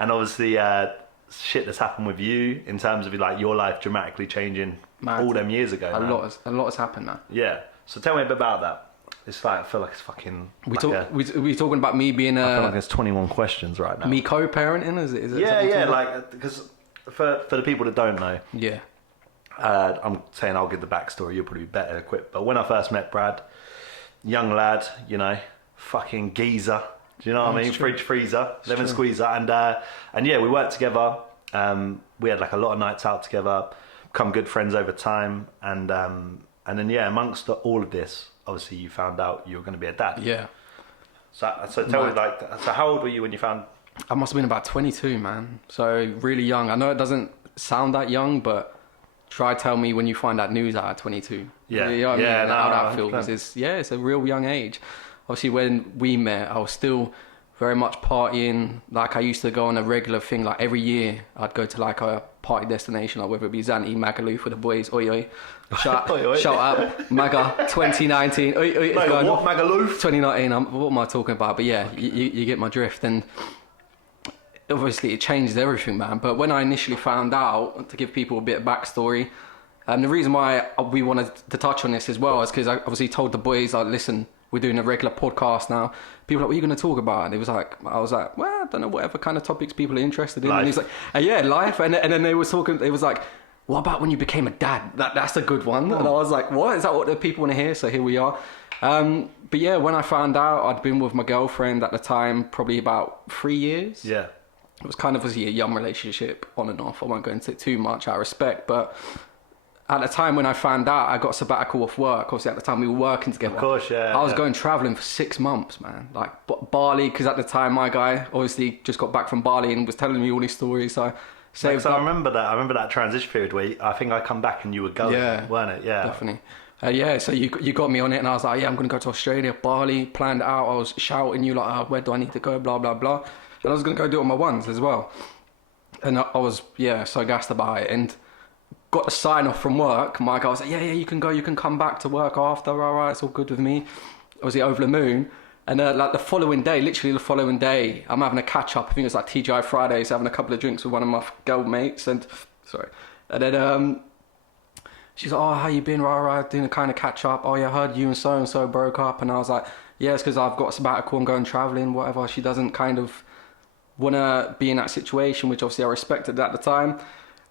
and obviously shit that's happened with you in terms of like your life dramatically changing all them years ago. A lot has happened now. Yeah. So tell me a bit about that. It's like, I feel like it's fucking... We talking about me being I feel like there's 21 questions right now. Me co-parenting? Is it Yeah, like, because for the people that don't know... Yeah. I'm saying I'll give the backstory, you'll probably be better equipped. But when I first met Brad, young lad, you know, fucking geezer, do you know what I mean? Fridge freezer, lemon squeezer. And yeah, we worked together. We had like a lot of nights out together, become good friends over time. And then, yeah, amongst all of this, obviously you found out you were going to be a dad. Yeah. So tell me, like, so how old were you when you found... I must have been about 22, man. So really young. I know it doesn't sound that young, but try tell me when you find that news out at 22. Yeah. You know what I mean? No, how that feels. It's a real young age. Obviously, when we met, I was still very much partying. Like, I used to go on a regular thing. Like, every year, I'd go to, like, a party destination, like whether it be Zante, Magaluf for the boys. Oi, oi. Shout out, Maga 2019. Oi, oi, no, what, Magaluf? 2019, what am I talking about? But yeah, you get my drift. And obviously it changes everything, man. But when I initially found out, to give people a bit of backstory, the reason why we wanted to touch on this as well is because I obviously told the boys, like, listen, we're doing a regular podcast now. People are like, what are you going to talk about? And I was like, well, I don't know, whatever kind of topics people are interested in. Life. And he's like, yeah, life. And then they were talking, it was like, what about when you became a dad? That's a good one. And I was like, what? Is that what the people want to hear? So here we are. But yeah, when I found out, I'd been with my girlfriend at the time, probably about 3 years. Yeah. It was kind of a young relationship, on and off. I won't go into it too much out of respect, but at the time when I found out, I got sabbatical off work. Obviously, at the time we were working together. Of course, yeah. I was going travelling for 6 months, man. Like Bali, because at the time my guy obviously just got back from Bali and was telling me all these stories. So saved up. I remember that. I remember that transition period where I think I come back and you were going, weren't it? Yeah, definitely. So you got me on it, and I was like, yeah, I'm going to go to Australia, Bali. Planned it out. I was shouting you like, where do I need to go? Blah blah blah. And I was going to go do it on my ones as well. And I was so gassed about it, and got the sign off from work. My guy was like, yeah, you can go, you can come back to work after, all right, it's all good with me. Obviously over the moon. And like the following day, I'm having a catch up. I think it was like TGI Fridays, having a couple of drinks with one of my girl mates. And then she's like, oh, how you been? Right, doing a kind of catch up. Oh yeah, I heard you and so broke up. And I was like, yeah, it's because I've got a sabbatical, I'm going traveling, whatever. She doesn't kind of want to be in that situation, which obviously I respected at the time.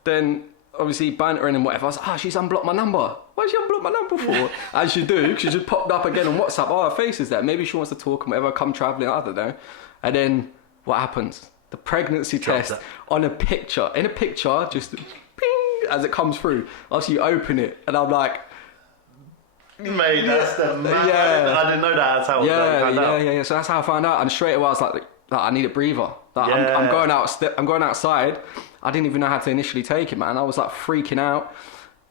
Then obviously bantering and whatever, I was like, she's unblocked my number. Why did she unblock my number for? As you do, she just popped up again on WhatsApp. Oh, her face is there. Maybe she wants to talk and whatever, come traveling, I don't know. And then what happens? The pregnancy test on a picture. In a picture, just ping, as it comes through. Obviously you open it and I'm like, mate, that's the man. Yeah. I didn't know that. That's how yeah. So that's how I found out. And straight away I was like I need a breather. Like, I'm going outside. I didn't even know how to initially take it, man. I was like freaking out.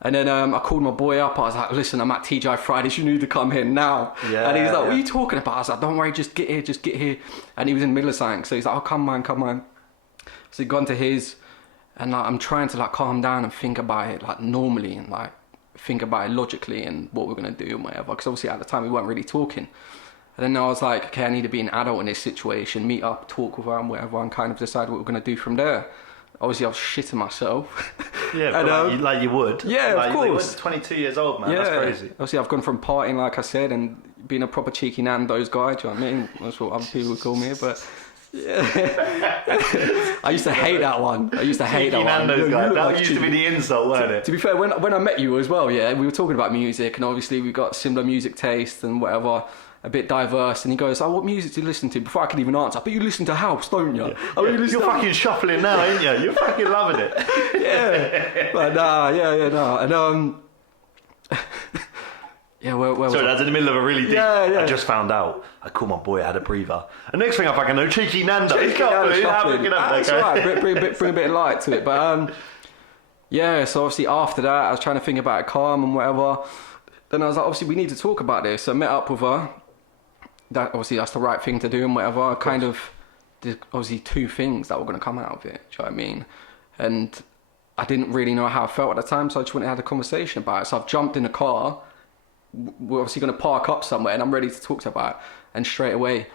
And then I called my boy up. I was like, listen, I'm at TGI Fridays. You need to come here now. Yeah, and he was like, what are you talking about? I was like, don't worry, just get here. And he was in the middle of something. So he's like, oh, come on. So he'd gone to his, and like, I'm trying to like calm down and think about it like normally and like think about it logically and what we're going to do and whatever. Because obviously at the time we weren't really talking. And then I was like, okay, I need to be an adult in this situation, meet up, talk with her and whatever, and kind of decide what we're going to do from there. Obviously, I was shitting myself. Yeah, and, like you would. Yeah, like, of course. You were 22 years old, man. Yeah. That's crazy. Obviously, I've gone from partying, like I said, and being a proper cheeky Nando's guy. Do you know what I mean? That's what other people would call me, but... Yeah. I used to hate that one. Cheeky Nando's guy. That used to be the insult, weren't it? To be fair, when I met you as well, yeah, we were talking about music, and obviously we got similar music taste and whatever. A bit diverse, and he goes, oh, what music do you listen to? Before I could even answer, but you listen to house, don't you? Yeah. Oh, you're fucking shuffling now, ain't you? You're fucking loving it. Yeah. But and yeah, where sorry, that's in the middle of a really deep... Yeah. I just found out. I called my boy, I had a breather. And next thing I fucking know, Cheeky Nando. That's right, bring a bit of light to it. But so obviously after that, I was trying to think about it calm and whatever. Then I was like, obviously we need to talk about this. So I met up with her. That obviously that's the right thing to do and whatever. There's obviously two things that were going to come out of it. Do you know what I mean? And I didn't really know how I felt at the time, so I just went and had a conversation about it. So I've jumped in a car. We're obviously going to park up somewhere, and I'm ready to talk to her about it. And straight away,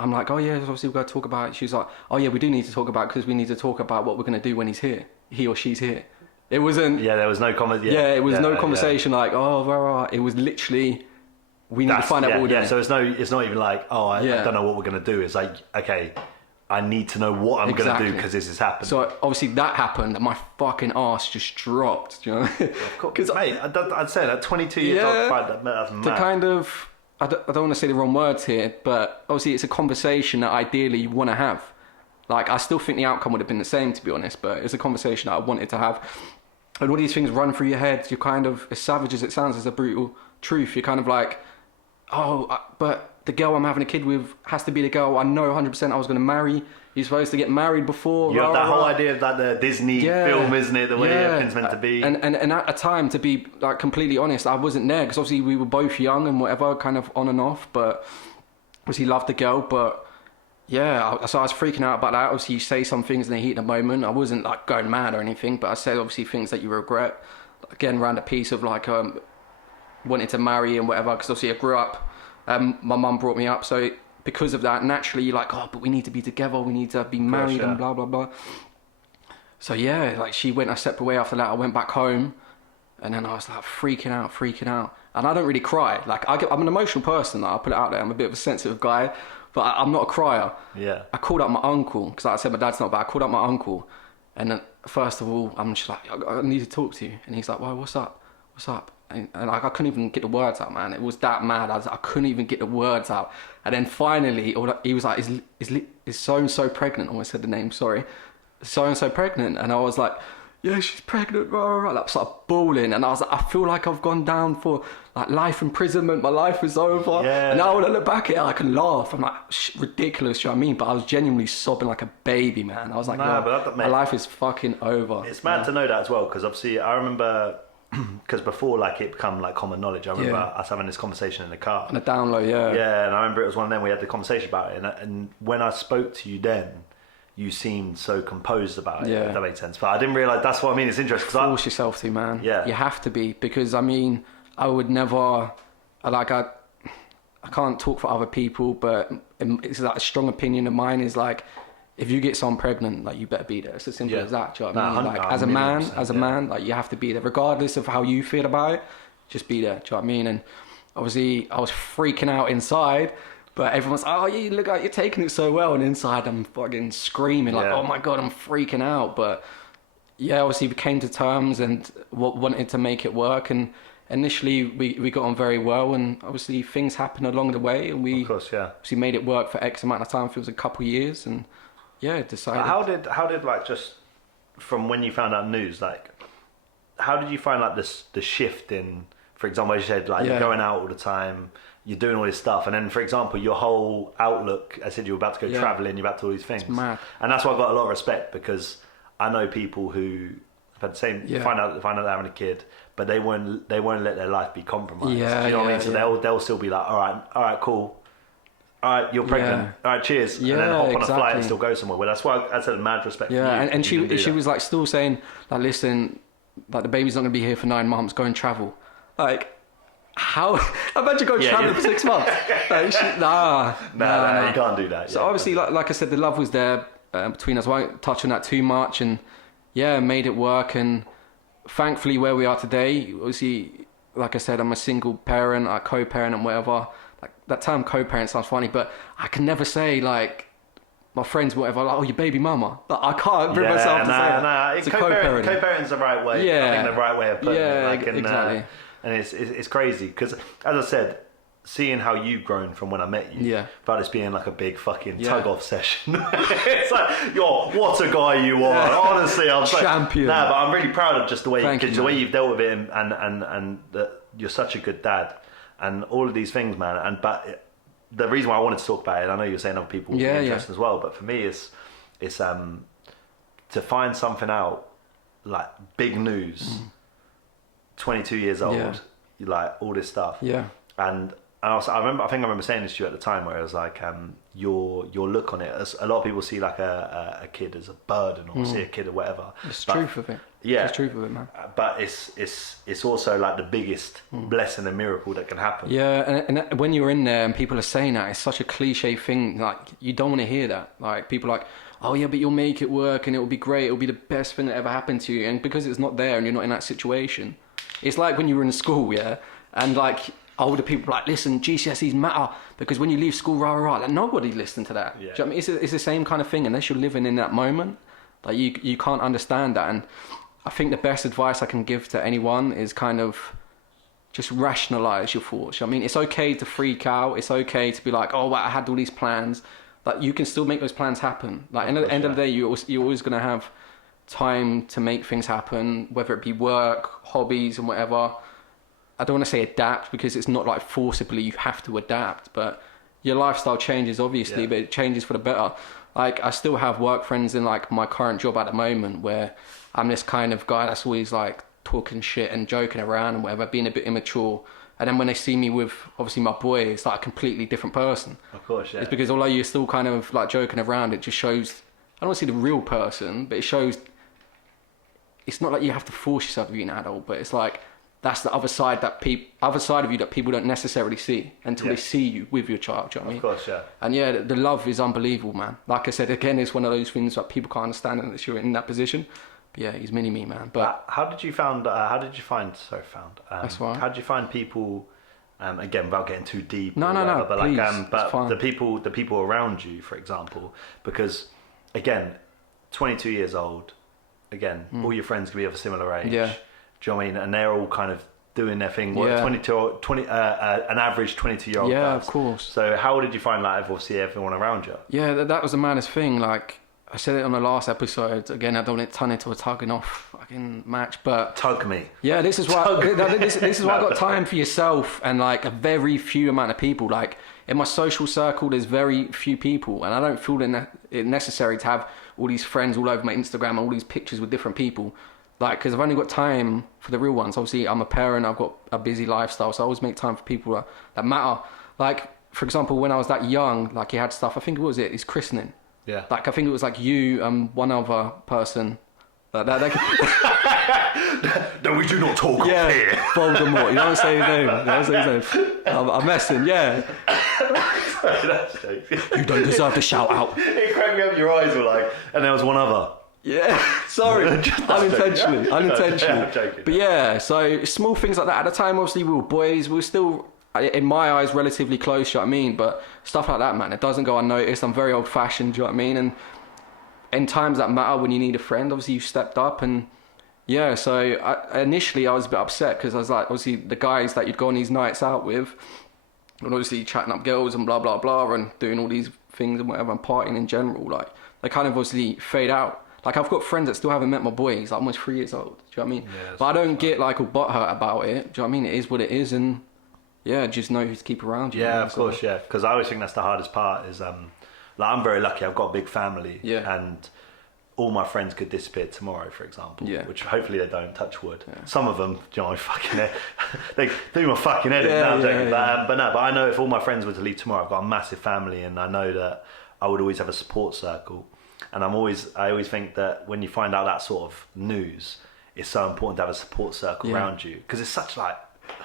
I'm like, oh yeah, obviously we've got to talk about it. She's like, oh yeah, we do need to talk about it because we need to talk about what we're going to do when he's here. He or she's here. It wasn't... Yeah, there was no comment. Yeah, it was no conversation like, oh, rah, rah. It was literally, we need to find out what we're doing. Yeah, so it's not even like, oh, I don't know what we're going to do. It's like, okay, I need to know what I'm going to do because this is happening. So obviously that happened and my fucking ass just dropped, do you know? Of course. Because, mate, I'd say that 22 years old fight, that's mad. To kind of, I don't want to say the wrong words here, but obviously it's a conversation that ideally you want to have. Like, I still think the outcome would have been the same, to be honest, but it's a conversation that I wanted to have. And all these things run through your head. You're kind of, as savage as it sounds, as a brutal truth, you're kind of like, oh, but the girl I'm having a kid with has to be the girl I know 100% I was going to marry. You're supposed to get married before. You have that whole idea of that the Disney film, isn't it? The way everything's meant to be. And at a time, to be like completely honest, I wasn't there because obviously we were both young and whatever, kind of on and off. But obviously loved the girl. But yeah, so I was freaking out about that. Obviously, you say some things in the heat of the moment. I wasn't like going mad or anything, but I said obviously things that you regret. Again, around a piece of like wanting to marry and whatever. Because obviously I grew up. My mum brought me up, so. Because of that, naturally you're like, oh, but we need to be together, we need to be married and blah, blah, blah. So yeah, like she went a separate way after that. I went back home and then I was like freaking out. And I don't really cry. Like I'm an emotional person, I'll put it out there. I'm a bit of a sensitive guy, but I'm not a crier. Yeah. I called up my uncle, because like I said, my dad's not bad. I called up my uncle and then first of all, I'm just like, I need to talk to you. And he's like, well, what's up? And like, I couldn't even get the words out, man. It was that mad. I couldn't even get the words out. And then finally, he was like, is so-and-so pregnant? I almost said the name, sorry. So-and-so pregnant. And I was like, yeah, she's pregnant. Blah, blah, blah. Like, started bawling. And I was like, I feel like I've gone down for like life imprisonment. My life is over. Yeah. And now when I look back at it, I can laugh. I'm like, ridiculous, you know what I mean? But I was genuinely sobbing like a baby, man. I was like, my life is fucking over. It's mad to know that as well, because obviously I remember... Because before, like, it become like common knowledge. I remember us having this conversation in the car. On a download, Yeah, and I remember it was one of them. We had the conversation about it, and when I spoke to you then, you seemed so composed about it. If that made sense. But I didn't realise. That's what I mean. It's interesting. Force yourself to, man. Yeah, you have to be, because I mean, I would never. I can't talk for other people, but it's like a strong opinion of mine is like, if you get someone pregnant, like, you better be there. It's as simple as that. Do you know what I mean? Like, as a man, like, you have to be there, regardless of how you feel about it. Just be there. Do you know what I mean? And obviously, I was freaking out inside, but everyone's like, oh, yeah, you look like you're taking it so well. And inside, I'm fucking screaming, like, oh my God, I'm freaking out. But yeah, obviously, we came to terms and wanted to make it work. And initially, we got on very well. And obviously, things happened along the way. And we obviously made it work for X amount of time. It was a couple of years. And yeah, decided. How did like, just from when you found out news, like, how did you find like the shift in, for example, as you said, like, you're going out all the time, you're doing all this stuff, and then, for example, your whole outlook, I said you were about to go traveling, you're about to do all these things. It's mad. And that's why I got a lot of respect, because I know people who have had the same find out they're having a kid, but they won't let their life be compromised. Yeah, you know what I mean? So they'll still be like, all right, cool. All right, you're pregnant. All right, cheers. And then hop on a flight and still go somewhere. Well, that's why I said mad respect for you. And she was like still saying, like, listen, like, the baby's not going to be here for 9 months, go and travel. Like, how? Imagine going traveling for 6 months. Like, nah, you can't do that. So obviously, like I said, the love was there between us. I won't touch on that too much. And made it work. And thankfully, where we are today, obviously, like I said, I'm a single parent, I co-parent and whatever. Like, that term co-parent sounds funny, but I can never say, like, my friends, whatever, like, oh, your baby mama. Like, I can't bring myself to say that. It's co-parenting's the right way. I think the right way of putting it. Like, exactly. And it's crazy, because, as I said, seeing how you've grown from when I met you, about this being like a big fucking tug-off session. It's like, yo, what a guy you are. Honestly, I'm champion. But I'm really proud of just the way you've dealt with it, and that you're such a good dad. And all of these things, man. But the reason why I wanted to talk about it, I know you were saying other people would be interested as well, but for me, it's to find something out, like, big news, 22 years old, like, all this stuff. Yeah. And and also, I think I remember saying this to you at the time, where it was like, your look on it. As a lot of people see like a kid as a burden, or see a kid or whatever. It's the truth of it. Yeah, it's the truth of it, man. But it's also like the biggest blessing and miracle that can happen. Yeah, and when you're in there and people are saying that, it's such a cliche thing. Like, you don't want to hear that. Like, people are like, oh yeah, but you'll make it work and it'll be great. It'll be the best thing that ever happened to you. And because it's not there and you're not in that situation, it's like when you were in school, yeah, and like older people like, listen, GCSEs matter because when you leave school, like nobody listened to that. Yeah. Do you know what I mean? It's the same kind of thing unless you're living in that moment. Like you can't understand that. And I think the best advice I can give to anyone is kind of just rationalize your thoughts. You know what I mean? It's okay to freak out. It's okay to be like, oh, well, I had all these plans. Like, you can still make those plans happen. Like, at the end of the day, you're always going to have time to make things happen, whether it be work, hobbies, and whatever. I don't want to say adapt because it's not like forcibly you have to adapt, but your lifestyle changes, obviously, but it changes for the better. Like, I still have work friends in like my current job at the moment where I'm this kind of guy that's always like talking shit and joking around and whatever, being a bit immature. And then when they see me with, obviously, my boy, it's like a completely different person. Of course, yeah. It's because although you're still kind of like joking around, it just shows, I don't want to see the real person, but it shows, it's not like you have to force yourself to be an adult, but it's like, that's the other side of you that people don't necessarily see until they see you with your child. Do you know what I mean? Of course, yeah. And yeah, the love is unbelievable, man. Like I said, again, it's one of those things that people can't understand unless you're in that position. But yeah, he's mini me, man. But how did you find? That's right. How did you find people? Again, without getting too deep. No, but please, but the people around you, for example, because again, 22 years old. Again, all your friends can be of a similar age. Yeah. Do you know what I mean? And they're all kind of doing their thing. What, Yeah. 20, an average 22-year-old yeah, does. of course. So how did you find like obviously everyone around you? Yeah, that was the maddest thing. Like I said it on the last episode. Again, I don't want it to turn into a tugging off fucking match, but Tug me. yeah, this is why this is why I got time for yourself and like a very few amount of people. Like in my social circle, there's very few people, and I don't feel it necessary to have all these friends all over my Instagram and all these pictures with different people. Like, because I've only got time for the real ones. Obviously, I'm a parent. I've got a busy lifestyle, so I always make time for people that matter. Like, for example, when I was that young, like, he had stuff. I think it was his christening. Yeah. Like, I think it was like you and one other person. No, we do not talk up here. Voldemort. You don't say his name. You don't say his name. I'm messing. Yeah. That's joking. You don't deserve to shout out. It cracked me up. Your eyes were like, and there was one other. Yeah, sorry, unintentionally. I'm joking. But yeah, so small things like that. At the time, obviously, we were boys. We were still, in my eyes, relatively close, you know what I mean? But stuff like that, man, it doesn't go unnoticed. I'm very old-fashioned, you know what I mean? And in times that matter, when you need a friend, obviously, you stepped up. And yeah, so initially, I was a bit upset because I was like, obviously, the guys that you'd go on these nights out with, and obviously chatting up girls and blah, blah, blah, and doing all these things and whatever, and partying in general, like, they kind of obviously fade out. Like, I've got friends that still haven't met my boy. He's like almost 3 years old. Do you know what I mean? Yeah, but I don't get like all butthurt about it. Do you know what I mean? It is what it is, and yeah, just know who to keep around you. Yeah, of course, yeah. Because I always think that's the hardest part is, like, I'm very lucky. I've got a big family. Yeah. And all my friends could disappear tomorrow, for example. Yeah. Which hopefully they don't, touch wood. Yeah. Some of them, you know, they do my fucking head in. Yeah, No, I'm joking. yeah. But I know if all my friends were to leave tomorrow, I've got a massive family, and I know that I would always have a support circle. And I always think that when you find out that sort of news, it's so important to have a support circle around you, because it's such like.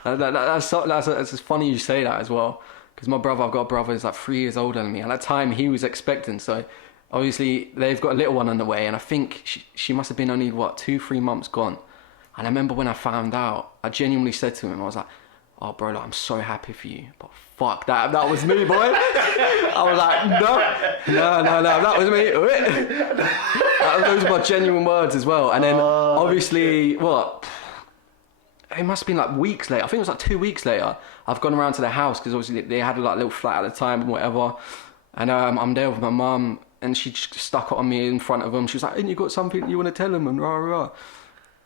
It's funny you say that as well, because I've got a brother who's like 3 years older than me. At that time, he was expecting, so obviously they've got a little one on the way, and I think she must have been only 2-3 months gone. And I remember when I found out, I genuinely said to him, I was like, "Oh, bro, like, I'm so happy for you, but fuck that was me, boy." I was like, no, that was me. Those were my genuine words as well. And then obviously, it must have been like weeks later. I think it was like 2 weeks later. I've gone around to their house because obviously they had like a little flat at the time and whatever. And I'm there with my mum, and she just stuck it on me in front of them. She was like, "And you got something you want to tell them?" And rah rah.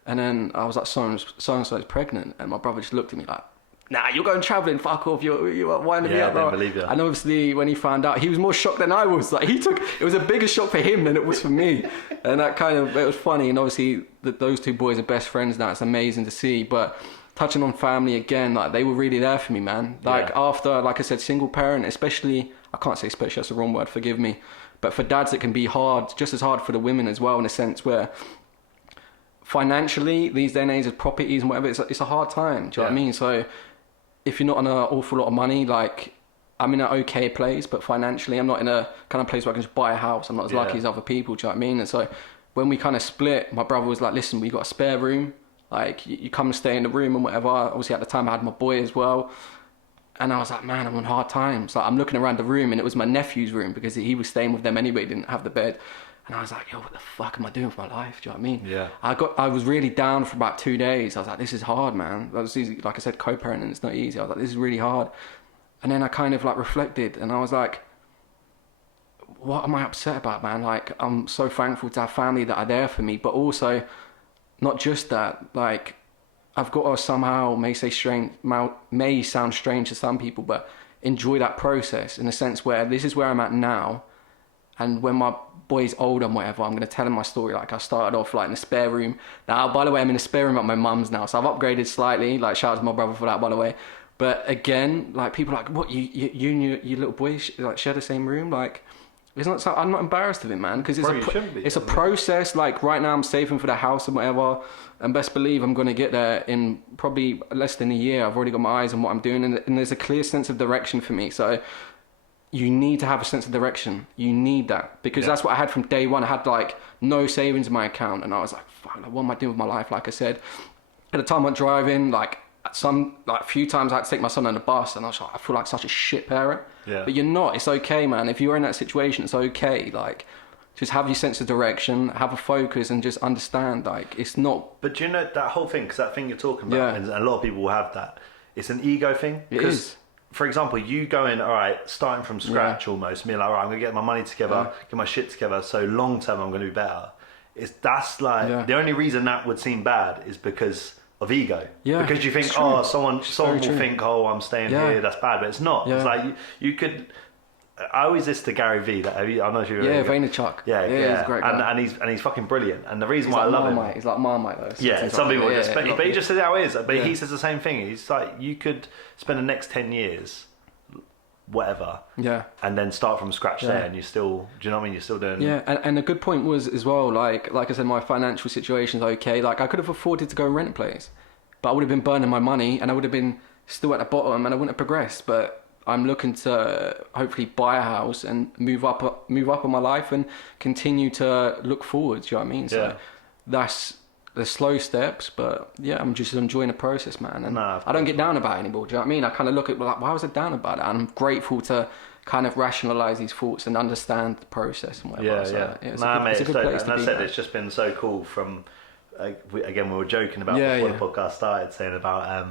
And then I was like, so and so is pregnant, and my brother just looked at me like, "Nah, you're going travelling, fuck off, you're winding me up." I don't believe you. And obviously when he found out, he was more shocked than I was. Like, it was a bigger shock for him than it was for me. And it was funny. And obviously those two boys are best friends now. It's amazing to see. But touching on family again, like they were really there for me, man. Like after, like I said, single parent, especially, I can't say especially, that's the wrong word, forgive me. But for dads, it can be hard, just as hard for the women as well, in a sense where financially, these day and age of properties and whatever, it's a hard time. Do you know what I mean? So if you're not on an awful lot of money, like I'm in an okay place, but financially I'm not in a kind of place where I can just buy a house. I'm not as lucky as other people. Do you know what I mean? And so when we kind of split, my brother was like, listen, we got a spare room. Like you come and stay in the room and whatever. Obviously at the time I had my boy as well. And I was like, man, I'm on hard times. Like I'm looking around the room and it was my nephew's room because he was staying with them anyway, he didn't have the bed. And I was like, yo, what the fuck am I doing with my life? Do you know what I mean? Yeah. I was really down for about 2 days. I was like, this is hard, man. That was easy. Like I said, co-parenting, it's not easy. I was like, this is really hard. And then I kind of like reflected and I was like, what am I upset about, man? Like, I'm so thankful to have family that are there for me, but also not just that, like, I've got to somehow, may sound strange to some people, but enjoy that process in a sense where this is where I'm at now. And when my boy's older and whatever, I'm going to tell him my story. Like I started off like in a spare room. Now, by the way, I'm in a spare room at my mum's now. So I've upgraded slightly, like shout out to my brother for that, by the way. But again, like people are like, what, you and your little boy like share the same room? Like, it's not. So I'm not embarrassed of it, man, because it's a process. Like right now, I'm saving for the house and whatever, and best believe I'm going to get there in probably less than a year. I've already got my eyes on what I'm doing, and there's a clear sense of direction for me. So you need to have a sense of direction. You need that because that's what I had from day one. I had like no savings in my account, and I was like, fuck, like, what am I doing with my life? Like I said, at the time I'm driving, like a few times I had to take my son on the bus, and I was like, I feel like such a shit parent. Yeah. But you're not. It's okay, man. If you're in that situation, it's okay. Like, just have your sense of direction, have a focus, and just understand. Like, it's not. But do you know that whole thing? Because that thing you're talking about, and a lot of people will have that. It's an ego thing. It is. For example, you going, all right, starting from scratch almost, being like, all right, I'm going to get my money together, get my shit together, so long term I'm going to be better. That's like, the only reason that would seem bad is because of ego. Yeah. Because you think, someone will think, I'm staying here, that's bad, but it's not. Yeah. It's like, you could, I always listen to Gary Vee, I'm not sure you've Vaynerchuk. Yeah, he's a great guy. And he's fucking brilliant. And the reason why I love him. He's like Marmite though. Yeah, some people just, but he just says how it is. But he says the same thing. He's like, you could spend the next 10 years whatever, and then start from scratch there, and you're still, do you know what I mean, you're still doing and a good point was as well, like I said, my financial situation's okay. Like I could have afforded to go rent a place, but I would have been burning my money and I would have been still at the bottom and I wouldn't have progressed. But I'm looking to hopefully buy a house and move up in my life and continue to look forward. Do you know what I mean? So that's the slow steps, but I'm just enjoying the process, man. And I don't get down about it anymore. Do you know what I mean? I kind of look at like, why was I down about it? And I'm grateful to kind of rationalize these thoughts and understand the process and whatever. It's a good place to be. And I said it's just been so cool from, again, we were joking about before the podcast started, saying about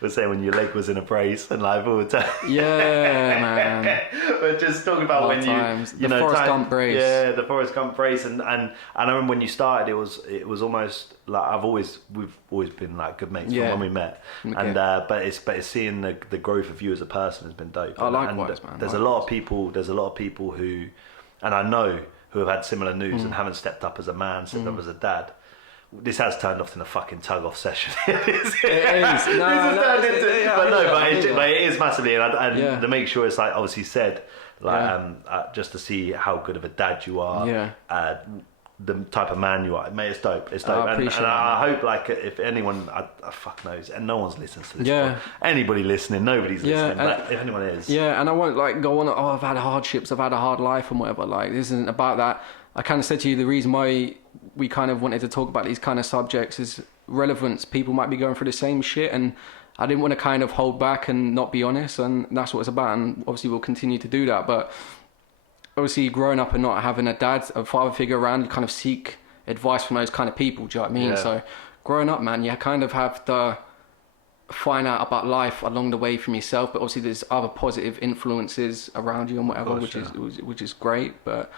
we're saying when your leg was in a brace and like all the time. Man. We're just talking about when the Forrest Gump brace. Yeah, the Forrest Gump brace, and I remember when you started, it was almost like we've always been like good mates from when we met, and but it's seeing the growth of you as a person has been dope. Likewise, man. There's a lot of people who, and I know who have had similar news and haven't stepped up as a man, stepped up as a dad. This has turned off in a fucking tug-off session. It is. But it is massively, and to make sure it's like obviously said, like just to see how good of a dad you are, the type of man you are, mate, it's dope. It's dope, and I hope like if anyone, I fuck knows, and no one's listening to this. Point. Anybody listening, nobody's listening. But if anyone is, and I won't like go on. I've had hardships, I've had a hard life, and whatever. Like this isn't about that. I kind of said to you the reason why we kind of wanted to talk about these kind of subjects is relevance. People might be going through the same shit, and I didn't want to kind of hold back and not be honest, and that's what it's about. And obviously we'll continue to do that. But obviously growing up and not having a father figure around, you kind of seek advice from those kind of people. Do you know what I mean? Yeah. So growing up, man, you kind of have to find out about life along the way from yourself. But obviously there's other positive influences around you and whatever, which is great. But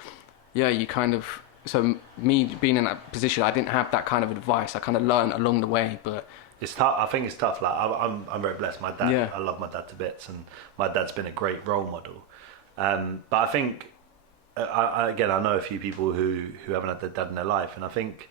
you kind of. So me being in that position, I didn't have that kind of advice. I kind of learned along the way, but it's tough. I think it's tough. Like I'm very blessed. My dad, I love my dad to bits, and my dad's been a great role model. But I think, I know a few people who haven't had their dad in their life, and I think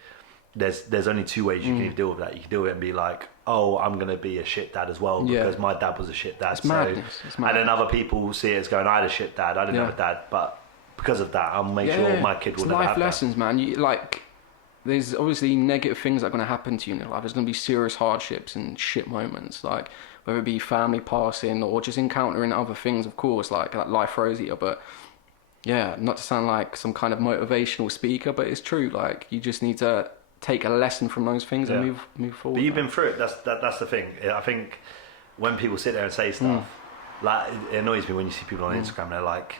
there's only two ways you can deal with that. You can deal with it and be like, oh, I'm gonna be a shit dad as well because my dad was a shit dad. It's madness. And then other people see it as going, I had a shit dad, I didn't have a dad, but because of that, I'll make sure my kid will it's never have life lessons, man. You like, there's obviously negative things that are going to happen to you in your life. There's going to be serious hardships and shit moments, like whether it be family passing or just encountering other things, of course, like life throws at you. But yeah, not to sound like some kind of motivational speaker, but it's true. Like, you just need to take a lesson from those things and move forward. But you've been through it. That's the thing. I think when people sit there and say stuff, like, it annoys me when you see people on Instagram. They're like,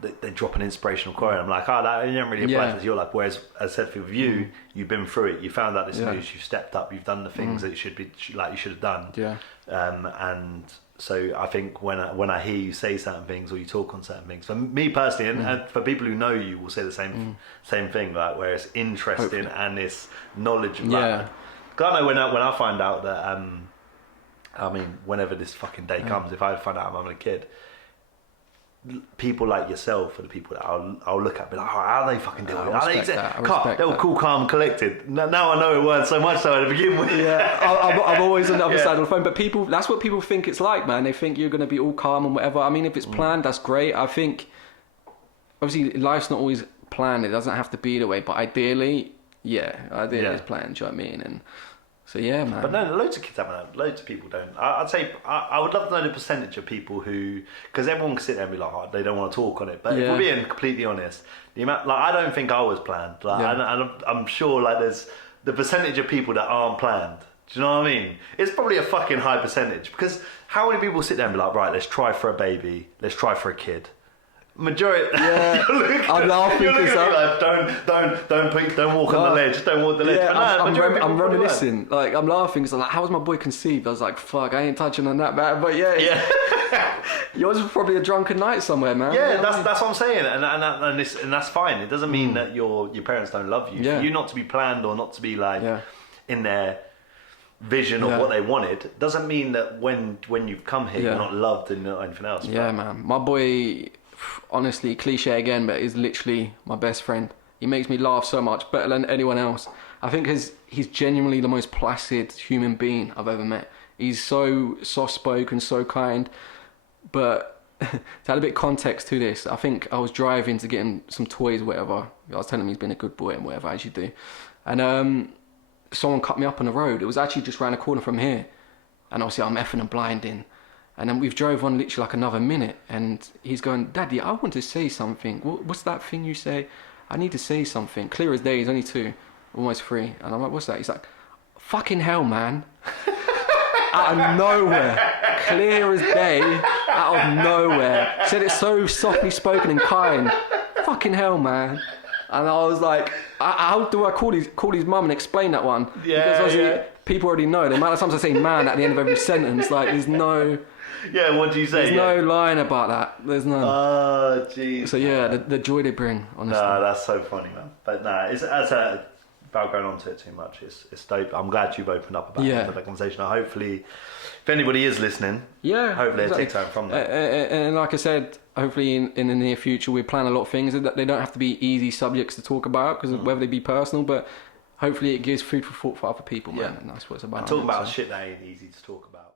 they drop an inspirational quote. And I'm like, oh, that didn't really apply to your life. Whereas, as I said, for you, you've been through it. You found out this news. You've stepped up. You've done the things that you should have done. Yeah. And so I think when I hear you say certain things or you talk on certain things, for me personally, and for people who know you, will say the same thing, like, where it's interesting and it's knowledge. Because I know when I find out that, I mean, whenever this fucking day comes, if I find out I'm having a kid, people like yourself are the people that I'll look at and be like, oh, how are they fucking doing it? They were cool, calm, and collected. Now I know it weren't so much so to begin with. Yeah, I'm always on the other side of the phone. But people, that's what people think it's like, man. They think you're going to be all calm and whatever. I mean, if it's planned, that's great. I think, obviously, life's not always planned. It doesn't have to be the way. But ideally, it's planned. Do you know what I mean? And so, yeah, man. But no, loads of kids haven't that. Loads of people don't. I'd say I would love to know the percentage of people who, because everyone can sit there and be like, oh, they don't want to talk on it. But if we're being completely honest, the amount, like, I don't think I was planned. Like, and I'm sure, like, there's the percentage of people that aren't planned. Do you know what I mean? It's probably a fucking high percentage, because how many people sit there and be like, right, let's try for a baby, let's try for a kid. Majority. Yeah, I'm laughing because don't walk on the ledge. Don't walk the ledge. Yeah, I'm reminiscing. Like, I'm laughing because I'm like, how was my boy conceived? I was like, fuck, I ain't touching on that, man. But yeah. Yours was probably a drunken night somewhere, man. Yeah, that's what I'm saying, and that's fine. It doesn't mean that your parents don't love you. Yeah. For you not to be planned or not to be like in their vision of what they wanted doesn't mean that when you've come here you're not loved and not anything else. Yeah, man. My boy, honestly, cliche again, but he's literally my best friend. He makes me laugh so much, better than anyone else. I think he's genuinely the most placid human being I've ever met. He's so soft-spoken, so kind. But to add a bit of context to this, I think I was driving to get him some toys, whatever. I was telling him he's been a good boy and whatever, as you do. And someone cut me up on the road. It was actually just round the corner from here. And obviously I'm effing and blinding. And then we've drove on literally like another minute, and he's going, Daddy, I want to say something. What's that thing you say? I need to say something. Clear as day, he's only 2, almost 3. And I'm like, what's that? He's like, fucking hell, man. Out of nowhere. Clear as day, out of nowhere. He said it so softly spoken and kind. Fucking hell, man. And I was like, how do I call his mum and explain that one? Because obviously people already know. The amount of times I say man at the end of every sentence, like, there's no... Yeah, what do you say? There's no line about that. There's none. Oh, jeez. So yeah, the joy they bring, honestly. No, that's so funny, man. But no, without going on to it too much, it's dope. I'm glad you've opened up about that conversation. Hopefully, if anybody is listening, hopefully they take something from that. And like I said, hopefully in the near future we plan a lot of things. They don't have to be easy subjects to talk about, because whether they be personal, but hopefully it gives food for thought for other people, man. And that's what it's about. And talking about shit that ain't easy to talk about.